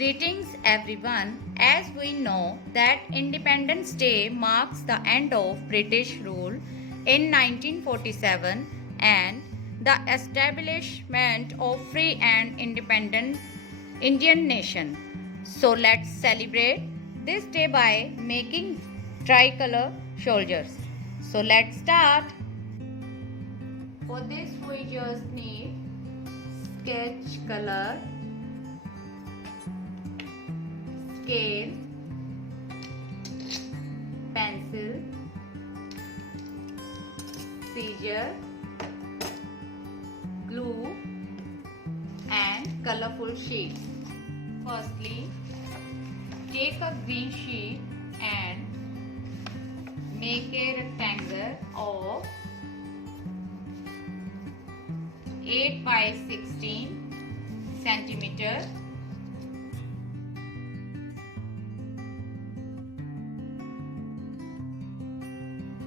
Greetings everyone. As we know that Independence Day marks the end of British rule in 1947 and the establishment of free and independent Indian nation. So let's celebrate this day by making tricolor soldiers. So let's start. For this we just need sketch color, scale, pencil, scissor, glue and colorful sheets. Firstly, take a green sheet and make a rectangle of 8 by 16 centimeter.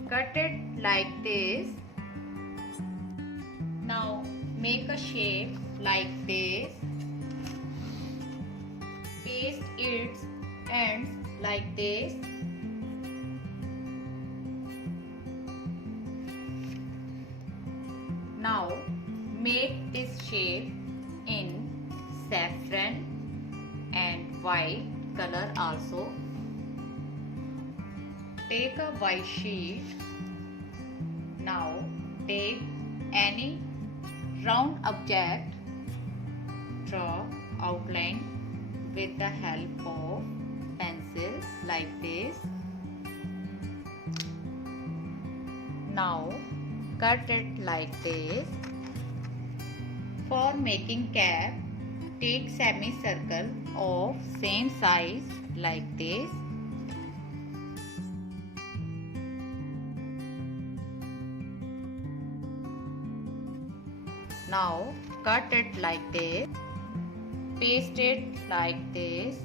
Cut it like this. Now make a shape like this. Paste its ends like this. Now make this shape in saffron and white color also. Take a white sheet. Now take any round object, draw outline with the help of pencil like this. Now cut it like this. For making cap, take semicircle of same size like this. Now cut it like this. Paste it like this.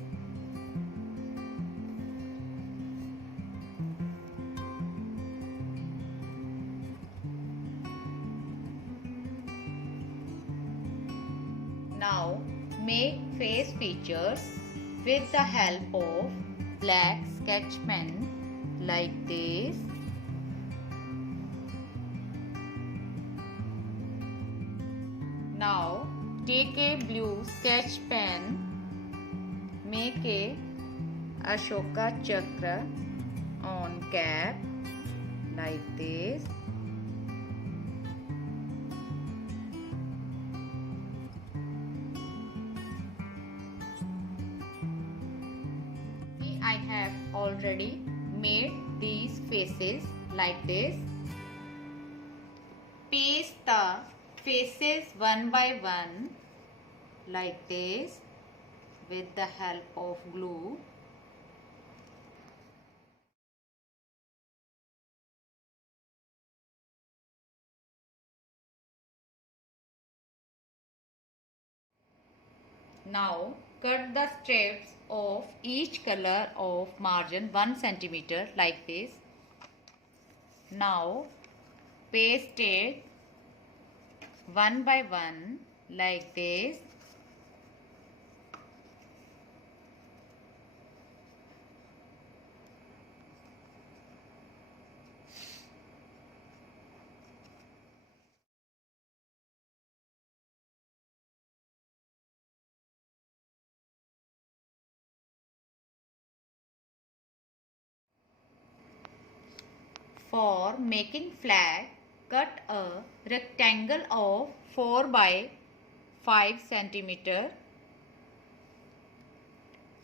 Now make face features with the help of black sketch pen like this. Now take a blue sketch pen, make a Ashoka Chakra on cap like this. I have already made these faces like this. Paste the faces one by one like this with the help of glue. Now cut the strips of each color of margin 1 centimeter like this. Now paste it one by one like this. For making flag, cut a rectangle of 4 by 5 centimeter.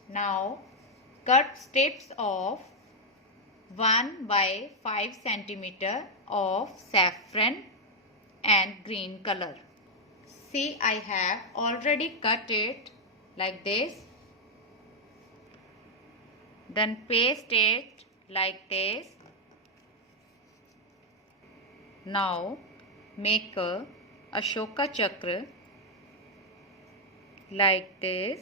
Now cut strips of 1 by 5 centimeter of saffron and green color. See, I have already cut it like this. Then paste it like this. Now make a Ashoka Chakra like this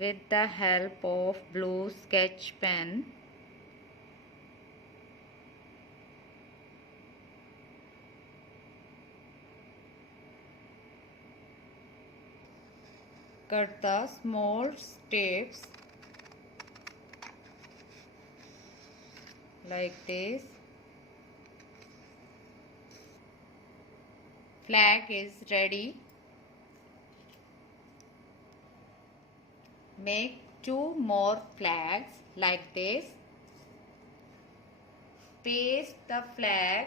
with the help of blue sketch pen. Cut the small strips like this. Flag is ready. Make 2 more flags like this. Paste the flag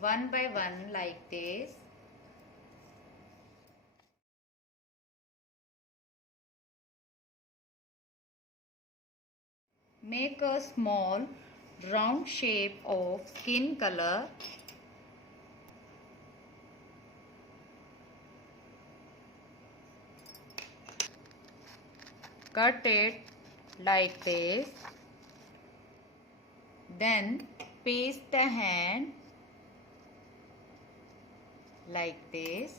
one by one like this. Make a small round shape of skin color. Cut it like this. Then paste the hand like this.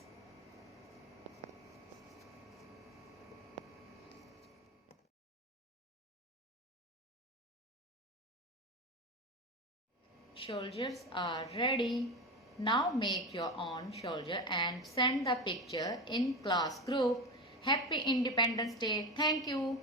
Shoulders are ready. Now make your own shoulder and send the picture in class group. Happy Independence Day. Thank you.